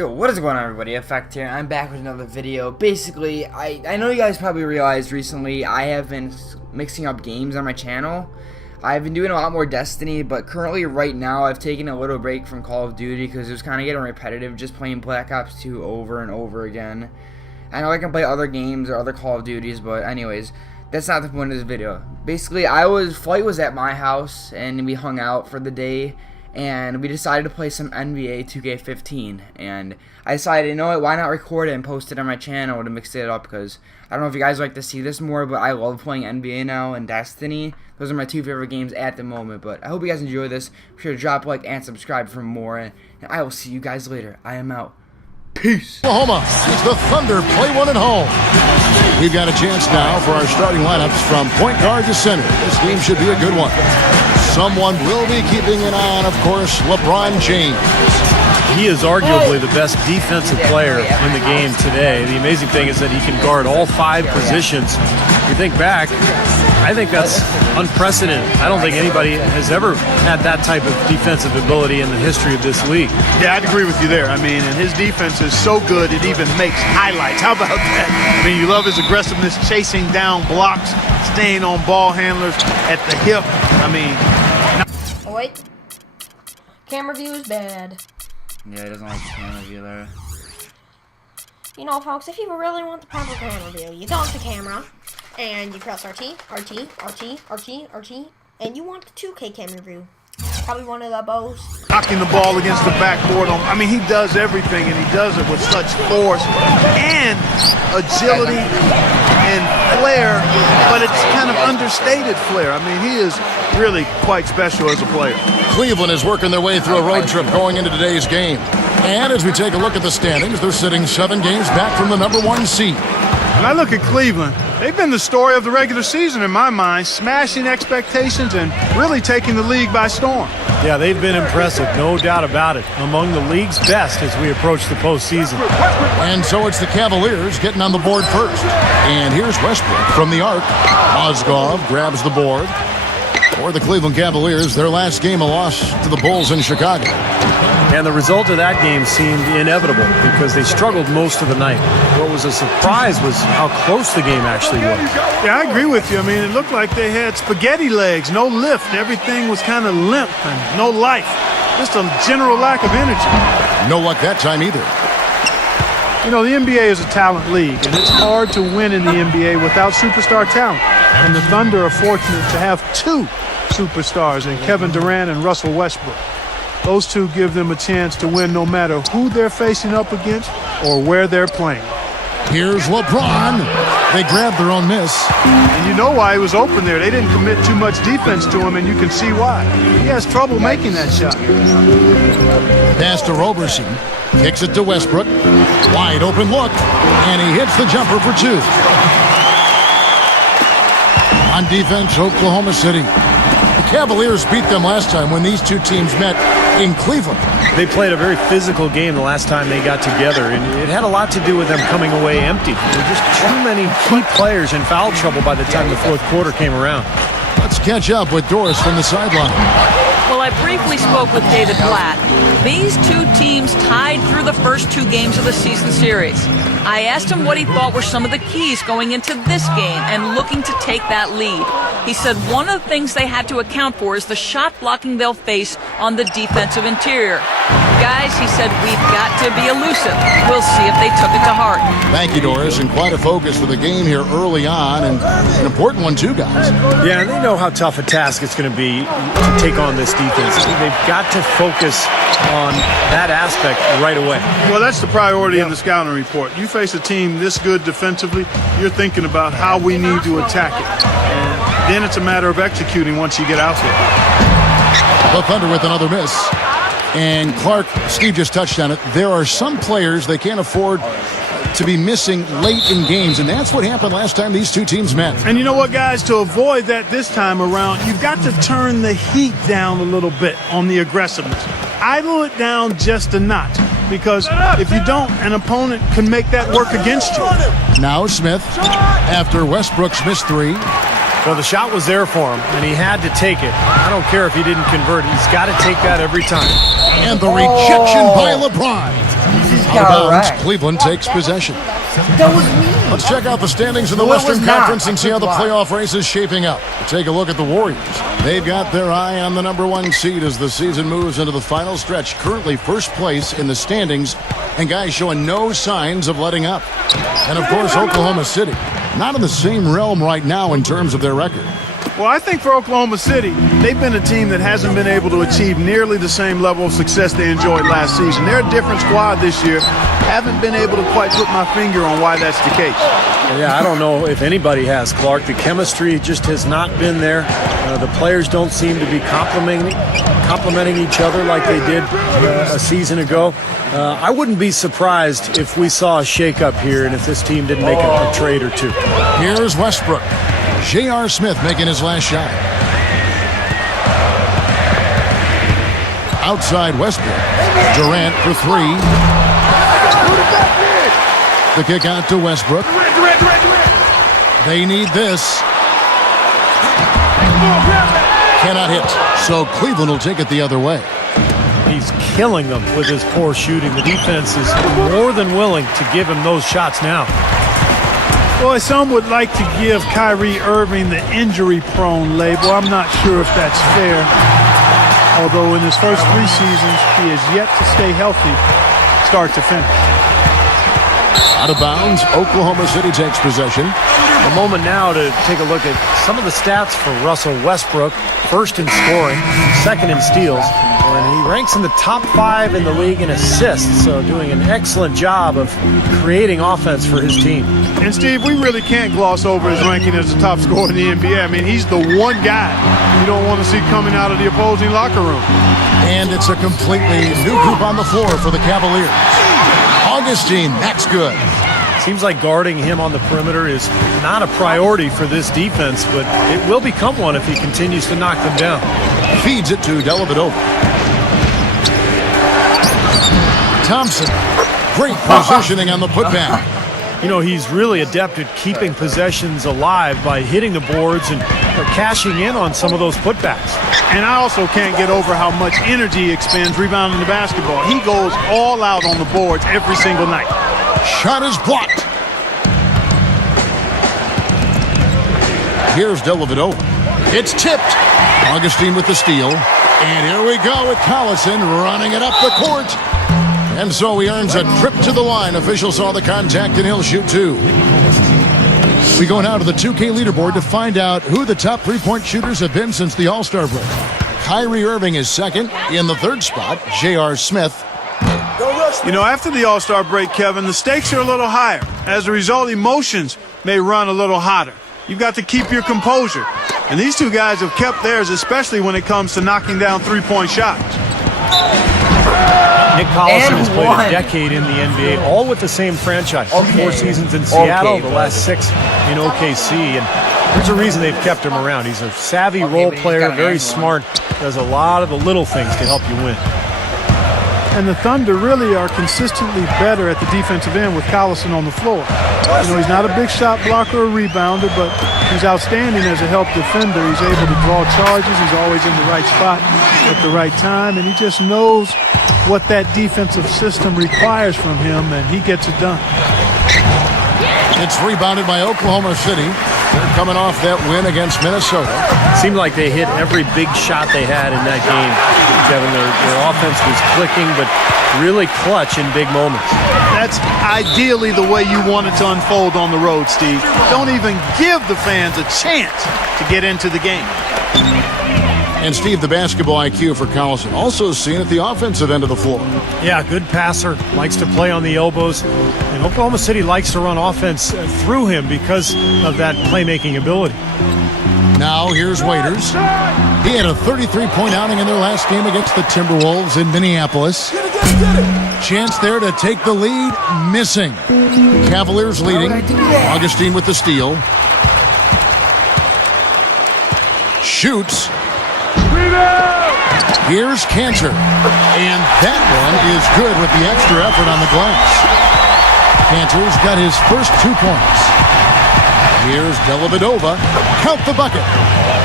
Yo, what is going on, everybody? Effect here. I'm back with another video. Basically, I know you guys probably realized recently I have been mixing up games on my channel. I've been doing a lot more Destiny, but currently right now I've taken a little break from Call of Duty because it was kind of getting repetitive just playing Black Ops 2 over and over again. I know I can play other games or other Call of Duties, but anyways, that's not the point of this video. Basically, Flight was at my house and we hung out for the day. And we decided to play some NBA 2K15, and I decided, you know what, why not record it and post it on my channel to mix it up, because I don't know if you guys like to see this more, but I love playing NBA now and Destiny. Those are my two favorite games at the moment, but I hope you guys enjoy this. Be sure to drop a like and subscribe for more, and I will see you guys later. I am out. Peace. Oklahoma sees the Thunder play one at home. We've got a chance now for our starting lineups from point guard to center. This game should be a good one. Someone will be keeping an eye on, of course, LeBron James. He is arguably the best defensive player in the game today. The amazing thing is that he can guard all 5 positions. If you think back, I think that's unprecedented. I don't think anybody has ever had that type of defensive ability in the history of this league. Yeah, I'd agree with you there. I mean, and his defense is so good it even makes highlights. How about that? I mean, you love his aggressiveness, chasing down blocks, staying on ball handlers at the hip. I mean... Oh, wait. Camera view is bad. Yeah, he doesn't like the camera view there. You know, folks, if you really want the proper camera view, you go to the camera, and you press RT, and you want the 2K camera view. Probably one of the bows. Knocking the ball against the backboard. I mean, he does everything, and he does it with such force and agility and flair, but it's kind of understated flair. I mean, he is really quite special as a player. Cleveland is working their way through a road trip going into today's game. And as we take a look at the standings, they're sitting 7 games back from the #1 seed. When I look at Cleveland, they've been the story of the regular season in my mind, smashing expectations and really taking the league by storm. Yeah, they've been impressive, no doubt about it. Among the league's best as we approach the postseason. And so it's the Cavaliers getting on the board first. And here's Westbrook from the arc. Mozgov grabs the board. For the Cleveland Cavaliers, their last game a loss to the Bulls in Chicago. And the result of that game seemed inevitable because they struggled most of the night. What was a surprise was how close the game actually was. Yeah, I agree with you. I mean, it looked like they had spaghetti legs, no lift. Everything was kind of limp and no life. Just a general lack of energy. No luck that time either. You know, the NBA is a talent league, and it's hard to win in the NBA without superstar talent. And the Thunder are fortunate to have 2 superstars in Kevin Durant and Russell Westbrook. Those 2 give them a chance to win no matter who they're facing up against or where they're playing. Here's LeBron. They grabbed their own miss. And you know why he was open there. They didn't commit too much defense to him, and you can see why. He has trouble making that shot. Pass to Roberson. Kicks it to Westbrook. Wide open look. And he hits the jumper for 2. On defense, Oklahoma City. The Cavaliers beat them last time when these 2 teams met in Cleveland. They played a very physical game the last time they got together, and it had a lot to do with them coming away empty. There were just too many key players in foul trouble by the time the 4th quarter came around. Let's catch up with Doris from the sideline. Well, I briefly spoke with David Blatt. These 2 teams tied through the first 2 games of the season series. I asked him what he thought were some of the keys going into this game and looking to take that lead. He said one of the things they had to account for is the shot blocking they'll face on the defensive interior. Guys, he said, we've got to be elusive. We'll see if they took it to heart. Thank you, Doris, and quite a focus for the game here early on, and an important one too, guys. Yeah, and they know how tough a task it's going to be to take on this defense. They've got to focus on that aspect right away. Well, that's the priority in the scouting report. You face a team this good defensively, you're thinking about how we need to attack it. And then it's a matter of executing once you get out there. The Thunder with another miss. And Clark, Steve just touched on it. There are some players they can't afford to be missing late in games, and that's what happened last time these 2 teams met. And you know what, guys? To avoid that this time around, you've got to turn the heat down a little bit on the aggressiveness. Idle it down just a notch, because if you don't, an opponent can make that work against you. Now Smith, after Westbrook's missed 3. Well, the shot was there for him, and he had to take it. I don't care if he didn't convert. He's got to take that every time. And the rejection by LeBron. just Out of got bounds, wrecked. Cleveland takes possession. That was me. Let's check out the standings in the No, it was Western not. Conference and see how the I clicked playoff race is shaping up. Take a look at the Warriors. They've got their eye on the #1 seed as the season moves into the final stretch. Currently first place in the standings, and guys showing no signs of letting up. And of course, Oklahoma City, not in the same realm right now in terms of their record. Well, I think for Oklahoma City, they've been a team that hasn't been able to achieve nearly the same level of success they enjoyed last season. They're a different squad this year. Haven't been able to quite put my finger on why that's the case. Yeah, I don't know if anybody has, Clark. The chemistry just has not been there. The players don't seem to be complimenting each other like they did a season ago. I wouldn't be surprised if we saw a shakeup here and if this team didn't make a trade or two. Here's Westbrook. J.R. Smith making his last shot. Outside Westbrook. Durant for three. The kick out to Westbrook. They need this. Cannot hit. So Cleveland will take it the other way. He's killing them with his poor shooting. The defense is more than willing to give him those shots now. Boy, some would like to give Kyrie Irving the injury-prone label. I'm not sure if that's fair. Although in his first 3 seasons, he has yet to stay healthy start to finish. Out of bounds, Oklahoma City takes possession. A moment now to take a look at some of the stats for Russell Westbrook. First in scoring, second in steals, and he ranks in the top 5 in the league in assists, so doing an excellent job of creating offense for his team. And Steve, we really can't gloss over his ranking as the top scorer in the NBA. I mean, he's the one guy you don't want to see coming out of the opposing locker room. And it's a completely new group on the floor for the Cavaliers. Augustine, that's good. Seems like guarding him on the perimeter is not a priority for this defense, but it will become one if he continues to knock them down. Feeds it to Dellavedova. Thompson, great positioning on the putback. You know, he's really adept at keeping possessions alive by hitting the boards and cashing in on some of those putbacks. And I also can't get over how much energy he expends rebounding the basketball. He goes all out on the boards every single night. Shot is blocked. Here's Dellavedova. It's tipped. Augustine with the steal. And here we go with Collison running it up the court. And so he earns a trip to the line. Official saw the contact and he'll shoot 2. We go now to the 2K leaderboard to find out who the top 3-point shooters have been since the All-Star break. Kyrie Irving is second. In the 3rd spot, J.R. Smith. You know, after the All-Star break, Kevin, the stakes are a little higher. As a result, emotions may run a little hotter. You've got to keep your composure. And these two guys have kept theirs, especially when it comes to knocking down 3-point shots. Nick Collison has played won. a decade in the NBA, all with the same franchise. 4 seasons in Seattle, the last 6 in OKC. And there's a reason they've kept him around. He's a savvy role but he's player, got an very and smart, does a lot of the little things to help you win. And the Thunder really are consistently better at the defensive end with Collison on the floor. You know, he's not a big shot blocker or rebounder, but he's outstanding as a help defender. He's able to draw charges. He's always in the right spot at the right time, and he just knows what that defensive system requires from him, and he gets it done. It's rebounded by Oklahoma City. They're coming off that win against Minnesota. Seemed like they hit every big shot they had in that game, Kevin. Their offense was clicking, but really clutch in big moments. That's ideally the way you want it to unfold on the road, Steve. Don't even give the fans a chance to get into the game. And Steve, the basketball IQ for Collison also seen at the offensive end of the floor. Yeah, good passer, likes to play on the elbows, and Oklahoma City likes to run offense through him because of that playmaking ability. Now here's Waiters. He had a 33-point outing in their last game against the Timberwolves in Minneapolis. Chance there to take the lead, missing. Cavaliers leading. Augustine with the steal. Shoots. Here's Cantor. And that one is good with the extra effort on the glass. Cantor's got his first 2 points. Here's Dellavedova. Count the bucket.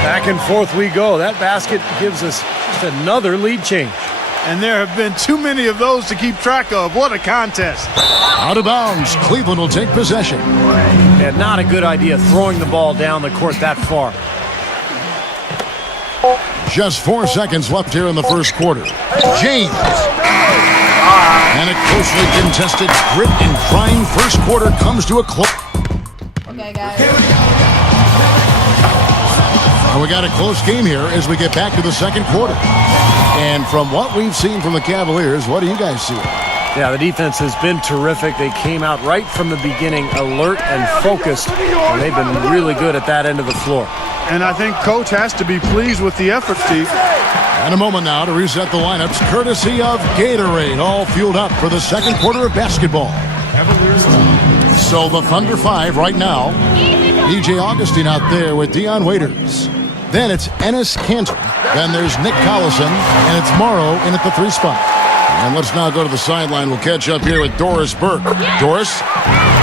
Back and forth we go. That basket gives us just another lead change. And there have been too many of those to keep track of. What a contest. Out of bounds. Cleveland will take possession. Yeah, not a good idea throwing the ball down the court that far. Just 4 seconds left here in the first quarter. James. And a closely contested, grit and trying first quarter comes to a close. Okay, guys. And we got a close game here as we get back to the second quarter. And from what we've seen from the Cavaliers, what do you guys see? Yeah, the defense has been terrific. They came out right from the beginning, alert and focused, and they've been really good at that end of the floor. And I think Coach has to be pleased with the effort, Steve. And a moment now to reset the lineups, courtesy of Gatorade, all fueled up for the second quarter of basketball. So the Thunder 5 right now. DJ Augustine out there with Dion Waiters. Then it's Enes Kanter. Then there's Nick Collison, and it's Morrow in at the 3 spot. And let's now go to the sideline. We'll catch up here with Doris Burke. Doris?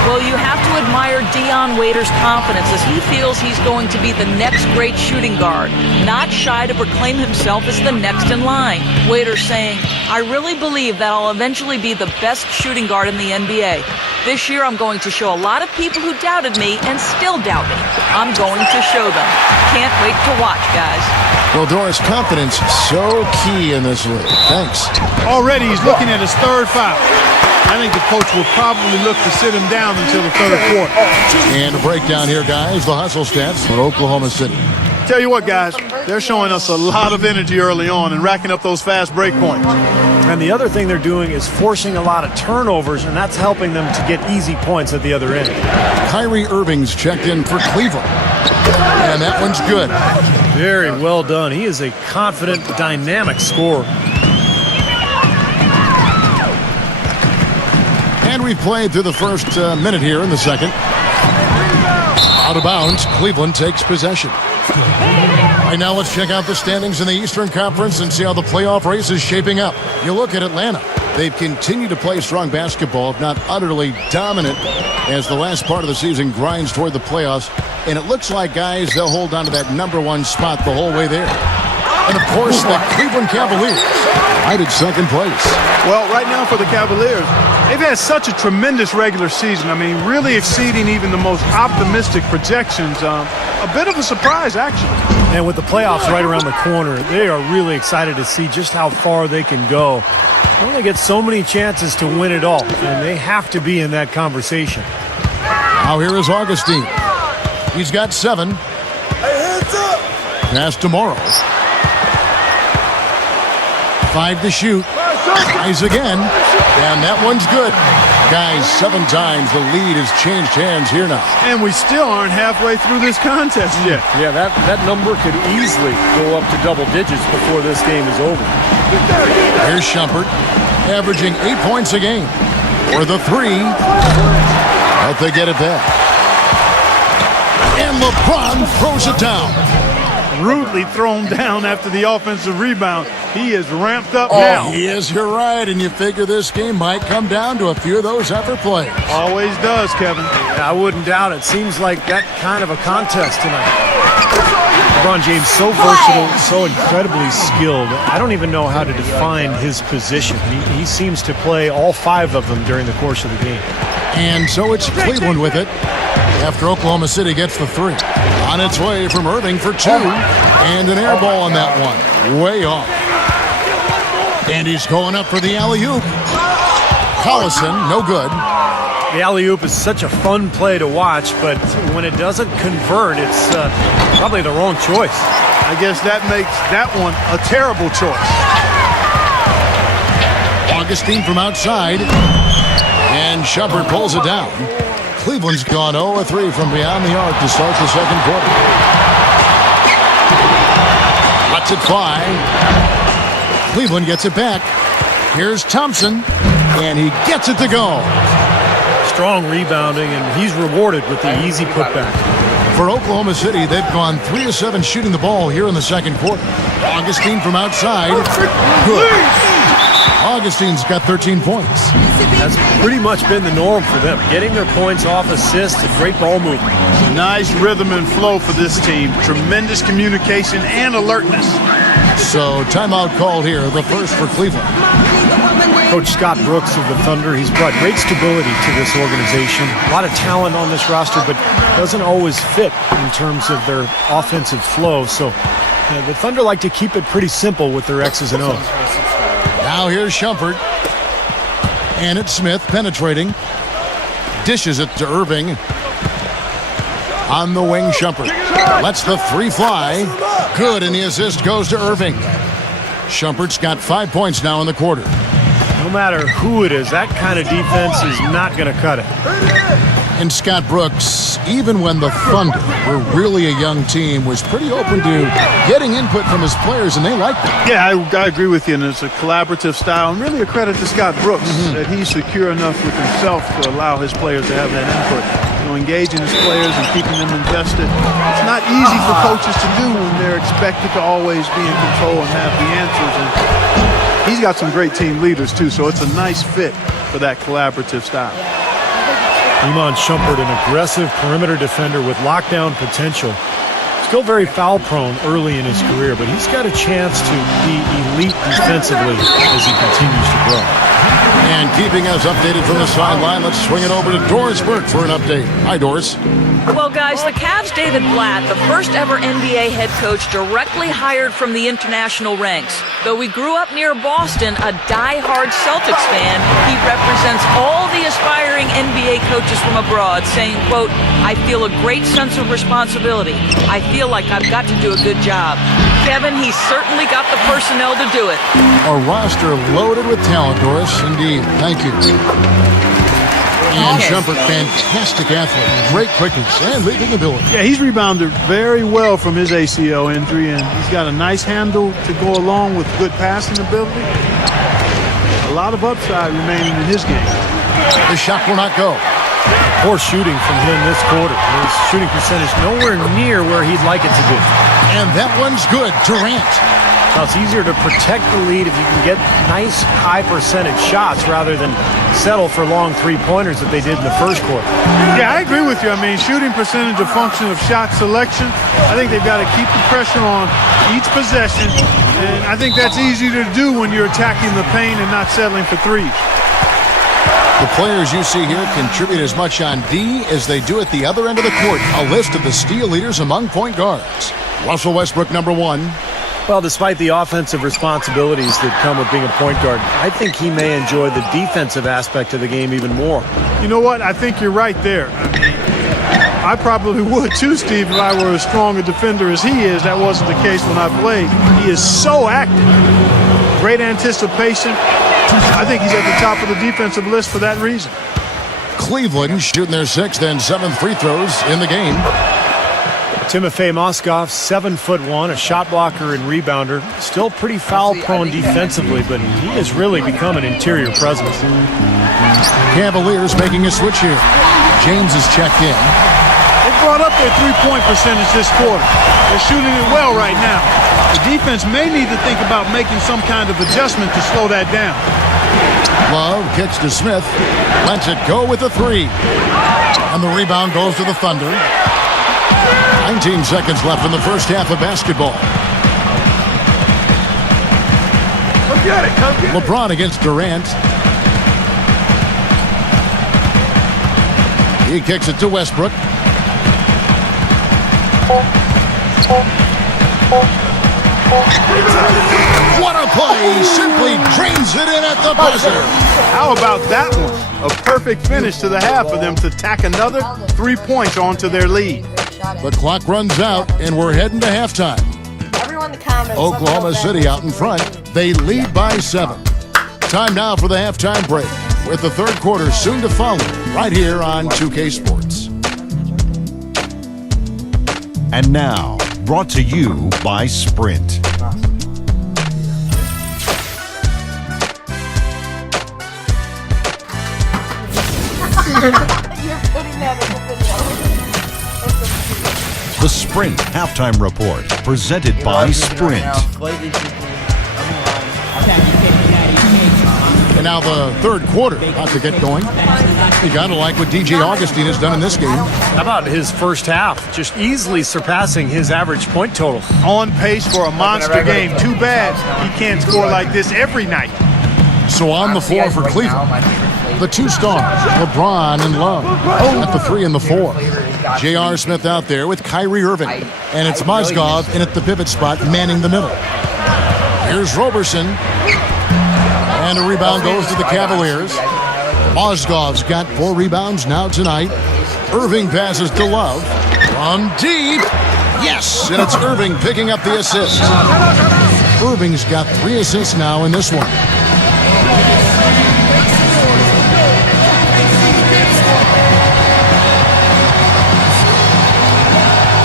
Well, you have to admire Dion Waiters' confidence as he feels he's going to be the next great shooting guard, not shy to proclaim himself as the next in line. Waiters saying, "I really believe that I'll eventually be the best shooting guard in the NBA. This year I'm going to show a lot of people who doubted me and still doubt me. I'm going to show them. Can't wait to watch, guys." Well, Doris, confidence so key in this league. Thanks. Already he's looking at his 3rd foul. I think the coach will probably look to sit him down until the 3rd quarter. And a breakdown here, guys. The hustle stats for Oklahoma City. Tell you what, guys, they're showing us a lot of energy early on and racking up those fast break points. And the other thing they're doing is forcing a lot of turnovers, and that's helping them to get easy points at the other end. Kyrie Irving's checked in for Cleveland. And that one's good. Very well done. He is a confident, dynamic scorer. And we've played through the first minute here in the second. Out of bounds, Cleveland takes possession. Right now, let's check out the standings in the Eastern Conference and see how the playoff race is shaping up. You look at Atlanta. They've continued to play strong basketball, if not utterly dominant, as the last part of the season grinds toward the playoffs. And it looks like, guys, they'll hold on to that #1 spot the whole way there. And, of course, the Cleveland Cavaliers right at second place. Well, right now for the Cavaliers, they've had such a tremendous regular season. I mean, really exceeding even the most optimistic projections. A bit of a surprise, actually. And with the playoffs right around the corner, they are really excited to see just how far they can go. They only get so many chances to win it all, and they have to be in that conversation. Now here is Augustine. He's got 7. Pass to Morrow. 5 to shoot. Guys again. And that one's good. Guys, 7 times the lead has changed hands here now. And we still aren't halfway through this contest yet. Yeah, that number could easily go up to double digits before this game is over. Here's Shumpert, averaging 8 points a game. For the 3. But they get it back. And LeBron throws it down. Rudely thrown down after the offensive rebound. He is ramped up now. He is, you're right, and you figure this game might come down to a few of those effort plays. Always does, Kevin. I wouldn't doubt it. Seems like that kind of a contest tonight. LeBron James, so versatile, so incredibly skilled. I don't even know how to define his position. He seems to play all 5 of them during the course of the game. And so it's Cleveland with it after Oklahoma City gets the 3. On its way from Irving for 2. And an air ball on that one. Way off. And he's going up for the alley-oop. Collison, no good. The alley-oop is such a fun play to watch, but when it doesn't convert, it's probably the wrong choice. I guess that makes that one a terrible choice. Augustine from outside. And Shumpert pulls it down. Cleveland's gone 0-3 from beyond the arc to start the second quarter. Lets it fly. Cleveland gets it back. Here's Thompson, and he gets it to go. Strong rebounding, and he's rewarded with the easy putback. For Oklahoma City, they've gone 3 of 7 shooting the ball here in the second quarter. Augustine from outside. Good. Augustine's got 13 points. That's pretty much been the norm for them. Getting their points off assists, great ball movement. Nice rhythm and flow for this team. Tremendous communication and alertness. So timeout called here, the first for Cleveland. Coach Scott Brooks of the Thunder, he's brought great stability to this organization. A lot of talent on this roster, but doesn't always fit in terms of their offensive flow. So the Thunder like to keep it pretty simple with their X's and O's. Now here's Shumpert. And it's Smith penetrating. Dishes it to Irving. On the wing, Shumpert lets the three fly. Good, and the assist goes to Irving. Shumpert's got 5 points now in the quarter. No matter who it is, that kind of defense is not going to cut it. And Scott Brooks, even when the Thunder were really a young team, was pretty open to getting input from his players, and they liked it. Yeah, I agree with you, and it's a collaborative style, and really a credit to Scott Brooks that he's secure enough with himself to allow his players to have that input. Engaging his players and keeping them invested. It's not easy for coaches to do when they're expected to always be in control and have the answers. And he's got some great team leaders too, so it's a nice fit for that collaborative style. Iman Shumpert, an aggressive perimeter defender with lockdown potential. Still very foul prone early in his career, but he's got a chance to be elite defensively as he continues to grow. And keeping us updated from the sideline, let's swing it over to Doris Burke for an update. Hi, Doris. Well, guys, the Cavs' David Blatt, the first ever NBA head coach directly hired from the international ranks. Though he grew up near Boston, a die-hard Celtics fan, he represents all the aspiring NBA coaches from abroad, saying, quote, "I feel a great sense of responsibility. I feel like I've got to do a good job." Kevin, he's certainly got the personnel to do it. A roster loaded with talent, Doris. Indeed. Thank you. And Shumpert, fantastic athlete. Great quickness and leaping ability. Yeah, he's rebounded very well from his ACL injury, and he's got a nice handle to go along with good passing ability. A lot of upside remaining in his game. The shot will not go. Poor shooting from him this quarter. His shooting percentage nowhere near where he'd like it to be. And that one's good. Durant. Now, it's easier to protect the lead if you can get nice, high percentage shots rather than settle for long three-pointers that they did in the first quarter. Yeah, I agree with you. I mean, shooting percentage a function of shot selection. I think they've got to keep the pressure on each possession, and I think that's easy to do when you're attacking the paint and not settling for threes. The players you see here contribute as much on D as they do at the other end of the court. A list of the steal leaders among point guards. Russell Westbrook, number one. Well, despite the offensive responsibilities that come with being a point guard, I think he may enjoy the defensive aspect of the game even more. You know what? I think you're right there. I probably would too, Steve, if I were as strong a defender as he is. That wasn't the case when I played. He is so active. Great anticipation. I think he's at the top of the defensive list for that reason. Cleveland shooting their 6th and 7th free throws in the game. Timofey Mozgov, 7'1", a shot blocker and rebounder. Still pretty foul-prone defensively, but he has really become an interior presence. Cavaliers making a switch here. James is checked in. They brought up their three-point percentage this quarter. They're shooting it well right now. The defense may need to think about making some kind of adjustment to slow that down. Love kicks to Smith. Lets it go with a three. And the rebound goes to the Thunder. 19 seconds left in the first half of basketball. Come get it, come get it. LeBron against Durant. He kicks it to Westbrook. What a play! Simply drains it in at the buzzer. How about that one? A perfect finish to the half for them to tack another 3 points onto their lead. The clock runs out, and we're heading to halftime. Everyone in the comments. Oklahoma City out in front. They lead by 7. Time now for the halftime break, with the third quarter soon to follow, right here on 2K Sports. And now, brought to you by Sprint. You're putting that in the video. The Sprint Halftime Report, presented by Sprint. And now the third quarter about to get going. You got to like what DJ Augustine has done in this game. How about his first half? Just easily surpassing his average point total. On pace for a monster game. Too bad he can't score like this every night. So on the floor for Cleveland, the two stars, LeBron and Love, at the 3 and the 4. J.R. Smith out there with Kyrie Irving. And it's Mozgov in at the pivot spot, manning the middle. Here's Roberson. And a rebound goes to the Cavaliers. Mozgov's got 4 rebounds now tonight. Irving passes to Love. From deep. Yes, and it's Irving picking up the assist. Irving's got 3 assists now in this one.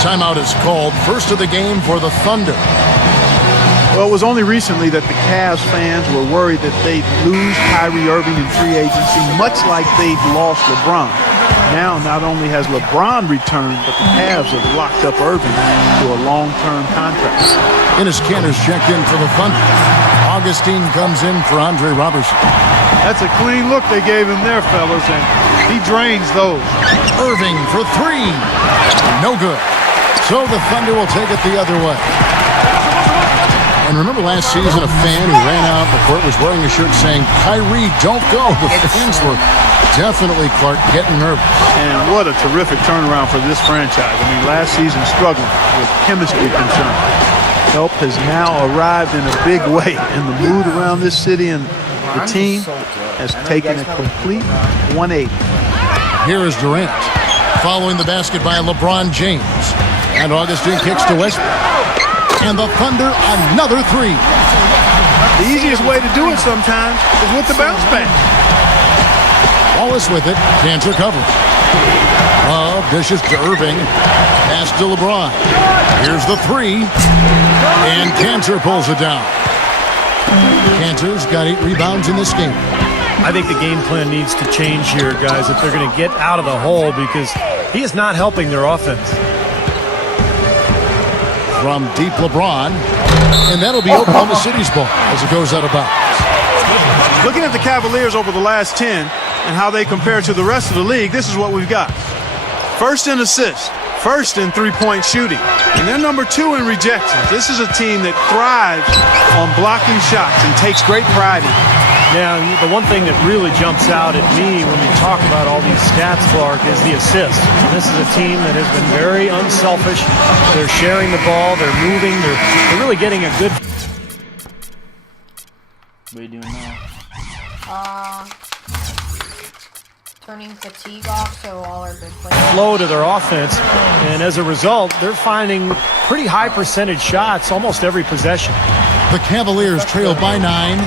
Timeout is called. First of the game for the Thunder. Well, it was only recently that the Cavs fans were worried that they'd lose Kyrie Irving in free agency, much like they'd lost LeBron. Now, not only has LeBron returned, but the Cavs have locked up Irving to a long-term contract. Enes Kanter's checked in for the Thunder. Augustine comes in for Andre Robertson. That's a clean look they gave him there, fellas, and he drains those. Irving for 3. No good. So the Thunder will take it the other way. And remember last season, a fan who ran out the court was wearing a shirt saying, "Kyrie, don't go." The fans were definitely, Clark, getting nervous. And what a terrific turnaround for this franchise. I mean, last season struggling with chemistry concerns. Help has now arrived in a big way, and the mood around this city and the team has taken a complete 180. Here is Durant, following the basket by LeBron James. And Augustine kicks to Westbrook. And the Thunder, another 3. The easiest way to do it sometimes is with the bounce pass. Wallace with it. Kanter covering. Love dishes to Irving. Pass to LeBron. Here's the 3. And Kanter pulls it down. Kanter's got 8 rebounds in this game. I think the game plan needs to change here, guys, if they're going to get out of the hole, because he is not helping their offense. From deep LeBron, and that'll be Oklahoma City's ball as it goes out of bounds. Looking at the Cavaliers over the last 10 and how they compare to the rest of the league, this is what we've got. First in assists, first in three-point shooting, and they're number 2 in rejections. This is a team that thrives on blocking shots and takes great pride in it. Now, the one thing that really jumps out at me when you talk about all these stats, Clark, is the assists. And this is a team that has been very unselfish. They're sharing the ball. They're moving. They're really getting a good... What are you doing now? Turning fatigue off so all our good players flow to their offense. And as a result, they're finding pretty high percentage shots almost every possession. The Cavaliers trail by 9.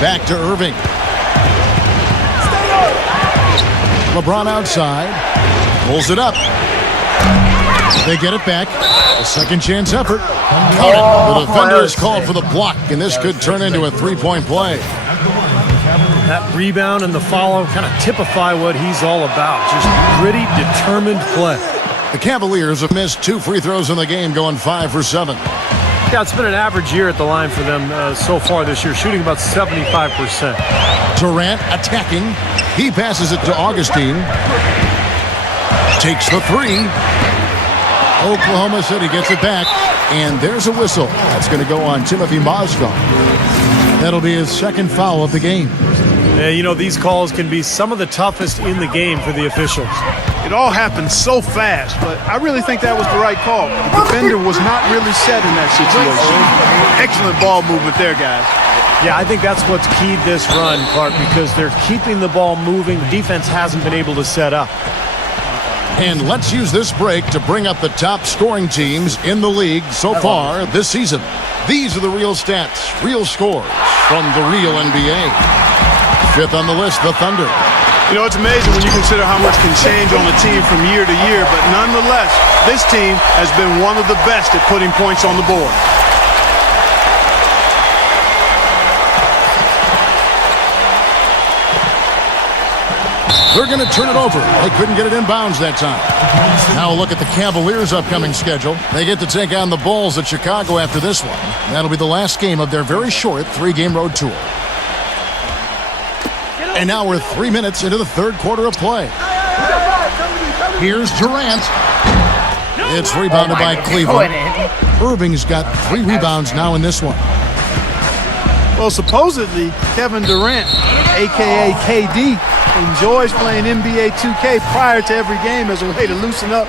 Back to Irving. LeBron outside. Pulls it up. They get it back. A second chance effort. Count it. The defender is called for the block, and this could turn into a 3-point play. That rebound and the follow kind of typify what he's all about. Just gritty, determined play. The Cavaliers have missed 2 free throws in the game, going 5 for 7. Yeah, it's been an average year at the line for them so far this year, shooting about 75%. Durant attacking. He passes it to Augustine. Takes the 3. Oklahoma City gets it back, and there's a whistle. That's going to go on Timothy Mozgov. That'll be his second foul of the game. Yeah, you know, these calls can be some of the toughest in the game for the officials. It all happened so fast, but I really think that was the right call. The defender was not really set in that situation. Excellent ball movement there, guys. Yeah, I think that's what's keyed this run, Clark, because they're keeping the ball moving. The defense hasn't been able to set up. And let's use this break to bring up the top scoring teams in the league so far this season. These are the real stats, real scores from the real NBA. 5th on the list, the Thunder. You know, it's amazing when you consider how much can change on a team from year to year, but nonetheless, this team has been one of the best at putting points on the board. They're going to turn it over. They couldn't get it inbounds that time. Now a look at the Cavaliers' upcoming schedule. They get to take on the Bulls at Chicago after this one. That'll be the last game of their very short 3-game road tour. And now we're 3 minutes into the third quarter of play. Here's Durant. It's rebounded by Cleveland. Irving's got 3 rebounds now in this one. Well, supposedly, Kevin Durant, a.k.a. KD, enjoys playing NBA 2K prior to every game as a way to loosen up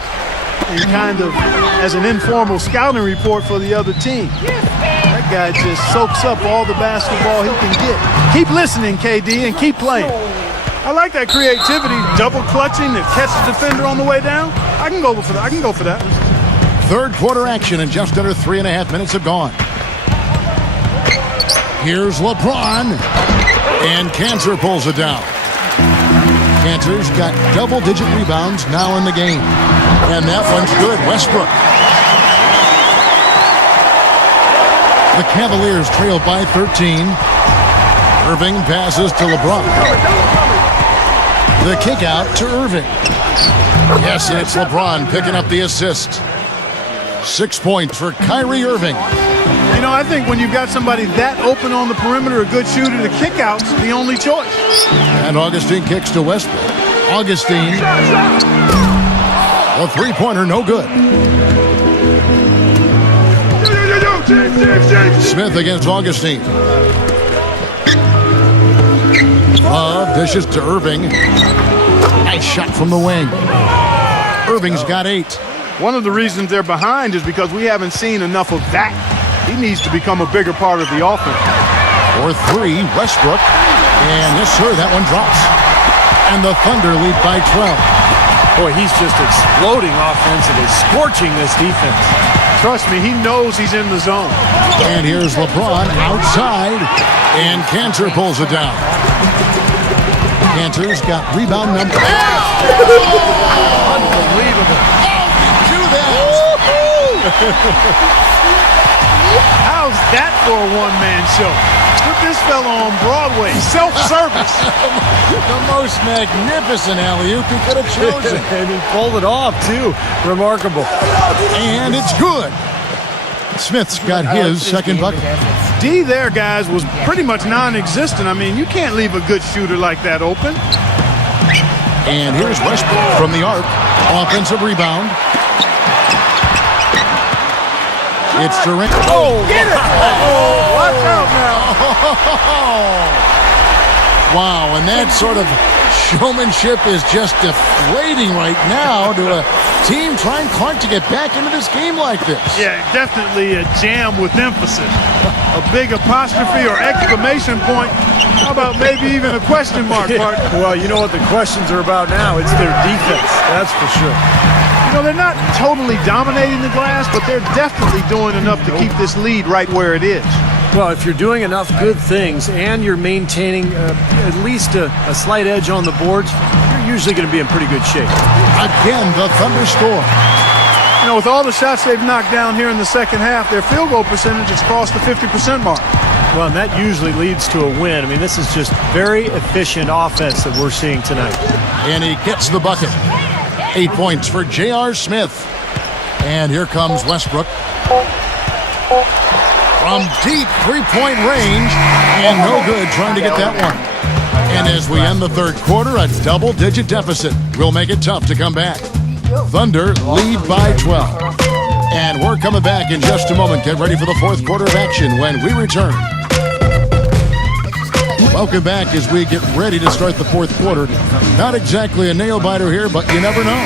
and kind of as an informal scouting report for the other team. That guy just soaks up all the basketball he can get. Keep listening, KD, and keep playing. I like that creativity, double clutching to catch the defender on the way down. I can go for that. Third quarter action, and just under 3.5 minutes have gone. Here's LeBron, and Cantor pulls it down. Cantor's got double-digit rebounds now in the game, and that one's good. Westbrook. The Cavaliers trail by 13. Irving passes to LeBron. The kick out to Irving. Yes, and it's LeBron picking up the assist. 6 points for Kyrie Irving. You know, I think when you've got somebody that open on the perimeter, a good shooter, the kick-out's the only choice. And Augustine kicks to Westbrook. Augustine. A three-pointer, no good. Smith against Augustine. Love dishes to Irving. Nice shot from the wing. Irving's got 8. One of the reasons they're behind is because we haven't seen enough of that. He needs to become a bigger part of the offense. For 3, Westbrook. And yes, sir, that one drops. And the Thunder lead by 12. Boy, he's just exploding offensively, scorching this defense. Trust me, he knows he's in the zone. And here's LeBron outside. And Cantor pulls it down. Cantor's got rebound number. Unbelievable. Do that. How's that for a one-man show? Put this fella on Broadway, self-service. The most magnificent alley-oop he could have chosen. And he pulled it off, too. Remarkable. And it's good. Smith's got his second bucket. D there, guys, was pretty much non-existent. I mean, you can't leave a good shooter like that open. And here's Westbrook from the arc. Offensive rebound. It's Durant. Oh, get it! Oh, watch out now. Wow, and that sort of showmanship is just deflating right now to a team trying hard to get back into this game like this. Yeah, definitely a jam with emphasis. A big apostrophe or exclamation point. How about maybe even a question mark, partner? Well, you know what the questions are about now? It's their defense, that's for sure. You know, they're not totally dominating the glass, but they're definitely doing enough to keep this lead right where it is. Well, if you're doing enough good things and you're maintaining at least a slight edge on the boards, you're usually going to be in pretty good shape. Again, the Thunder score. You know, with all the shots they've knocked down here in the second half, their field goal percentage has crossed the 50% mark. Well, and that usually leads to a win. I mean, this is just very efficient offense that we're seeing tonight. And he gets the bucket. 8 points for J.R. Smith. And here comes Westbrook. From deep three-point range, and no good trying to get that one. And as we end the third quarter, a double-digit deficit will make it tough to come back. Thunder lead by 12. And we're coming back in just a moment. Get ready for the fourth quarter of action when we return. Welcome back as we get ready to start the fourth quarter. Not exactly a nail-biter here, but you never know.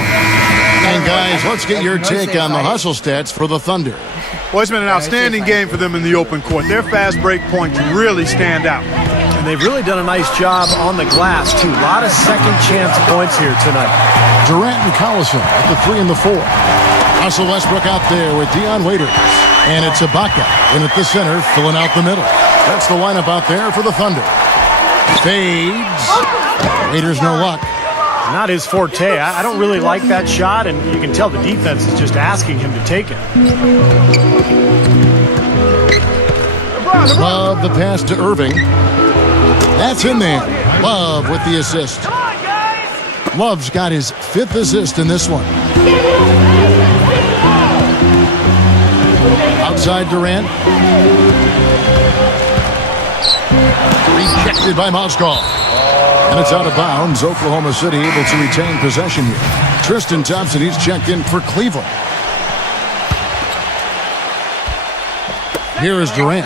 And guys, let's get your take on the hustle stats for the Thunder. Well, it's been an outstanding game for them in the open court. Their fast break points really stand out. And they've really done a nice job on the glass, too. A lot of second chance points here tonight. Durant and Collison at the 3 and the 4. Russell Westbrook out there with Dion Waiters. And it's Ibaka in at the center, filling out the middle. That's the lineup out there for the Thunder. Fades. Waiters no luck. Not his forte. I don't really like that shot, and you can tell the defense is just asking him to take it. Love the pass to Irving. That's in there. Love with the assist. Love's got his 5th assist in this one. Outside Durant. Rejected by Moskov. And it's out of bounds. Oklahoma City able to retain possession here. Tristan Thompson, he's checked in for Cleveland. Here is Durant.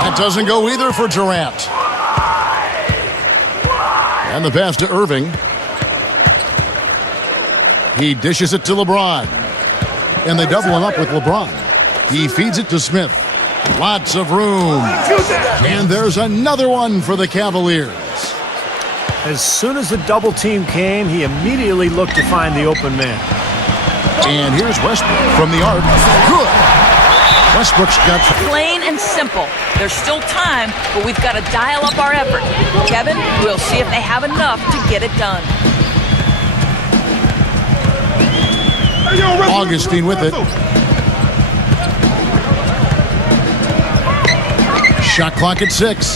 That doesn't go either for Durant. And the pass to Irving. He dishes it to LeBron. And they double him up with LeBron. He feeds it to Smith. Lots of room. And there's another one for the Cavaliers. As soon as the double team came, he immediately looked to find the open man. And here's Westbrook from the arc. Good. Westbrook's got... Plain and simple. There's still time, but we've got to dial up our effort. Kevin, we'll see if they have enough to get it done. Augustine with it. Shot clock at 6.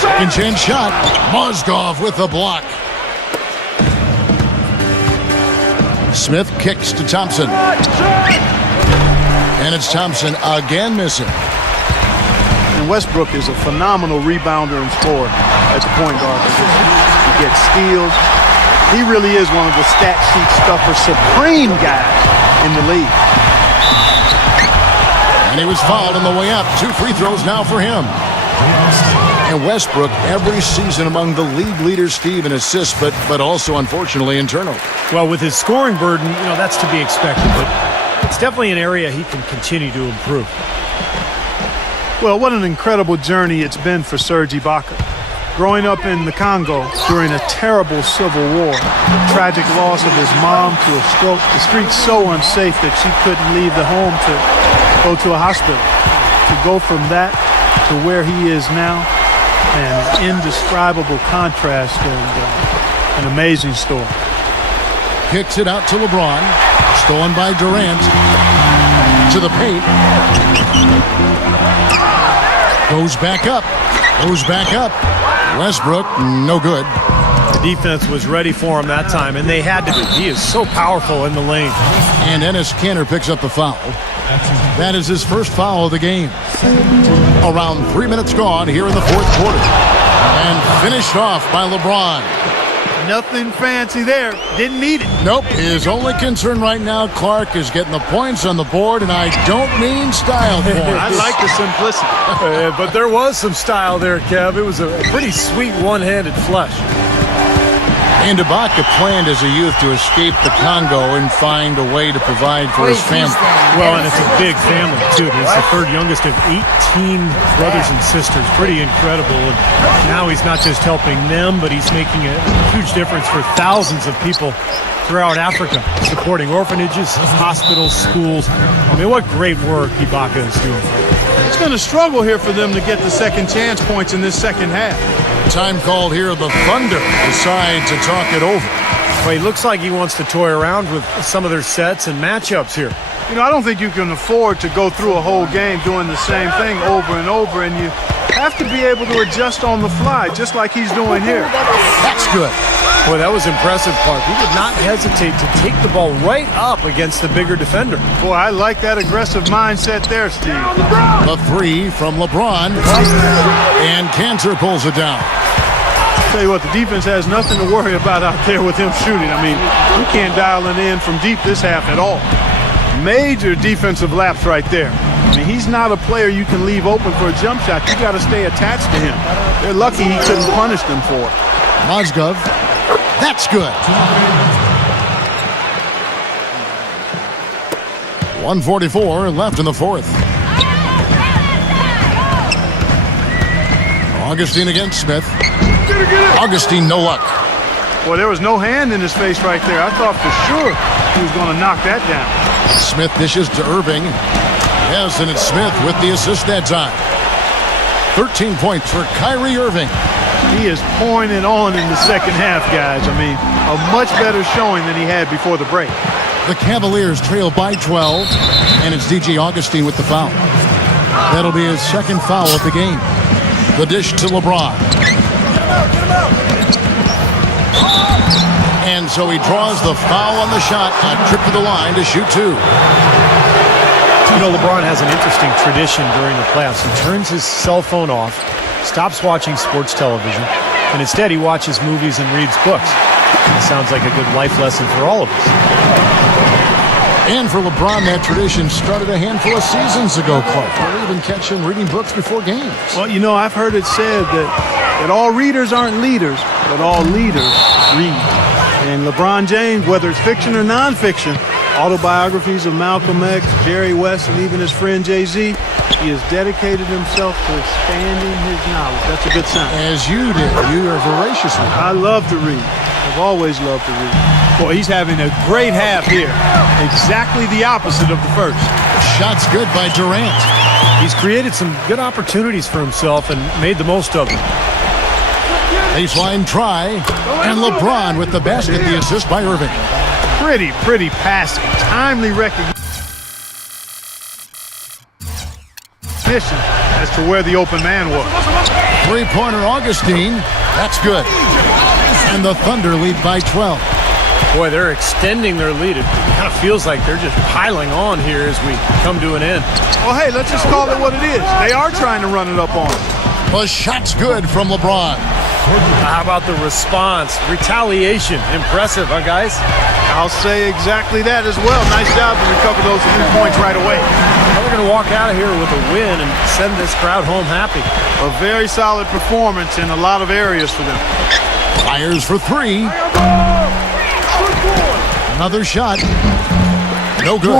Second chance shot. Mozgov with the block. Smith kicks to Thompson. And it's Thompson again missing. And Westbrook is a phenomenal rebounder and scorer at the point guard position. He gets steals. He really is one of the stat sheet stuffer supreme guys in the league. And he was fouled on the way up. 2 free throws now for him. And Westbrook every season among the league leaders, Steve, in assists, but also, unfortunately, in turnovers. Well, with his scoring burden, that's to be expected, but it's definitely an area he can continue to improve. Well, what an incredible journey it's been for Serge Ibaka. Growing up in the Congo during a terrible civil war, tragic loss of his mom to a stroke, the streets so unsafe that she couldn't leave the home to go to a hospital. To go from that to where he is now, an indescribable contrast and an amazing story. Kicks it out to LeBron. Stolen by Durant. To the paint. Goes back up. Goes back up. Westbrook, no good. The defense was ready for him that time, and they had to be. He is so powerful in the lane. And Enes Kanter picks up the foul. That is his first foul of the game. Around 3 minutes gone here in the fourth quarter. And finished off by LeBron. Nothing fancy there. Didn't need it. Nope. His only concern right now, Clark, is getting the points on the board, and I don't mean style points. I like the simplicity. But there was some style there, Kev. It was a pretty sweet one-handed flush. And Ibaka planned as a youth to escape the Congo and find a way to provide for his family. Well, and it's a big family, too. He's the third youngest of 18 brothers and sisters. Pretty incredible. And now he's not just helping them, but he's making a huge difference for thousands of people throughout Africa, supporting orphanages, hospitals, schools. I mean, what great work Ibaka is doing. It's been a struggle here for them to get the second chance points in this second half. Time called here. The Thunder decide to talk it over. Well, he looks like he wants to toy around with some of their sets and matchups here. I don't think you can afford to go through a whole game doing the same thing over and over, and you have to be able to adjust on the fly, just like he's doing here. That's good. Boy, that was impressive, Clark. He did not hesitate to take the ball right up against the bigger defender. Boy, I like that aggressive mindset there, Steve. The 3 from LeBron. And Kanter pulls it down. Tell you what, the defense has nothing to worry about out there with him shooting. I mean, we can't dial it in from deep this half at all. Major defensive lapse right there. I mean, he's not a player you can leave open for a jump shot. You got to stay attached to him. They're lucky he couldn't punish them for it. Mozgov. That's good. 1:44 left in the fourth. Augustine against Smith. Augustine, no luck. Boy, there was no hand in his face right there. I thought for sure he was going to knock that down. Smith dishes to Irving. Yes, and it's Smith with the assist that time. 13 points for Kyrie Irving. He is pouring it on in the second half, guys. I mean, a much better showing than he had before the break. The Cavaliers trail by 12, and it's DJ Augustine with the foul. That'll be his second foul of the game. The dish to LeBron. And so he draws the foul on the shot, a trip to the line to shoot 2. You know, LeBron has an interesting tradition during the playoffs. He turns his cell phone off, stops watching sports television, and instead he watches movies and reads books. It sounds like a good life lesson for all of us. And for LeBron, that tradition started a handful of seasons ago, Clark. We'll even catch him reading books before games. Well, you know, I've heard it said that all readers aren't leaders, but all leaders read. And LeBron James, whether it's fiction or nonfiction, autobiographies of Malcolm X, Jerry West, and even his friend Jay-Z, he has dedicated himself to expanding his knowledge. That's a good sign. As you did. You are voracious reader. I love to read. I've always loved to read. Boy, he's having a great half here. Exactly the opposite of the first. Shots good by Durant. He's created some good opportunities for himself and made the most of them. Baseline try. And LeBron with the basket, the assist by Irving. Pretty passing. Timely recognition as to where the open man was. Three-pointer Augustine. That's good. And the Thunder lead by 12. Boy, they're extending their lead. It kind of feels like they're just piling on here as we come to an end. Well, hey, let's just call it what it is. They are trying to run it up on him. The shot's good from LeBron. How about the response? Retaliation. Impressive, huh, guys? I'll say exactly that as well. Nice job to recover those 3 points right away. Well, they're going to walk out of here with a win and send this crowd home happy. A very solid performance in a lot of areas for them. Fires for three. Another shot. No good.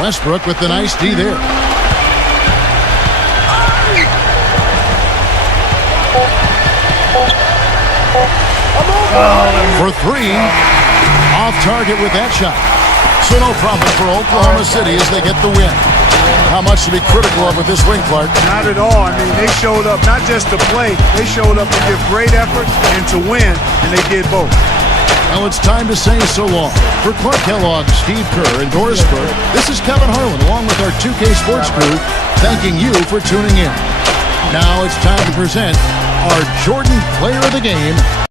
Westbrook with the nice D there. For three. Off target with that shot. So no problem for Oklahoma City as they get the win. How much to be critical of with this win, Clark? Not at all. I mean, they showed up not just to play. They showed up to give great effort and to win, and they did both. Well, it's time to say so long. For Clark Kellogg, Steve Kerr, and Doris Burke, this is Kevin Harlan along with our 2K Sports crew thanking you for tuning in. Now it's time to present our Jordan Player of the Game,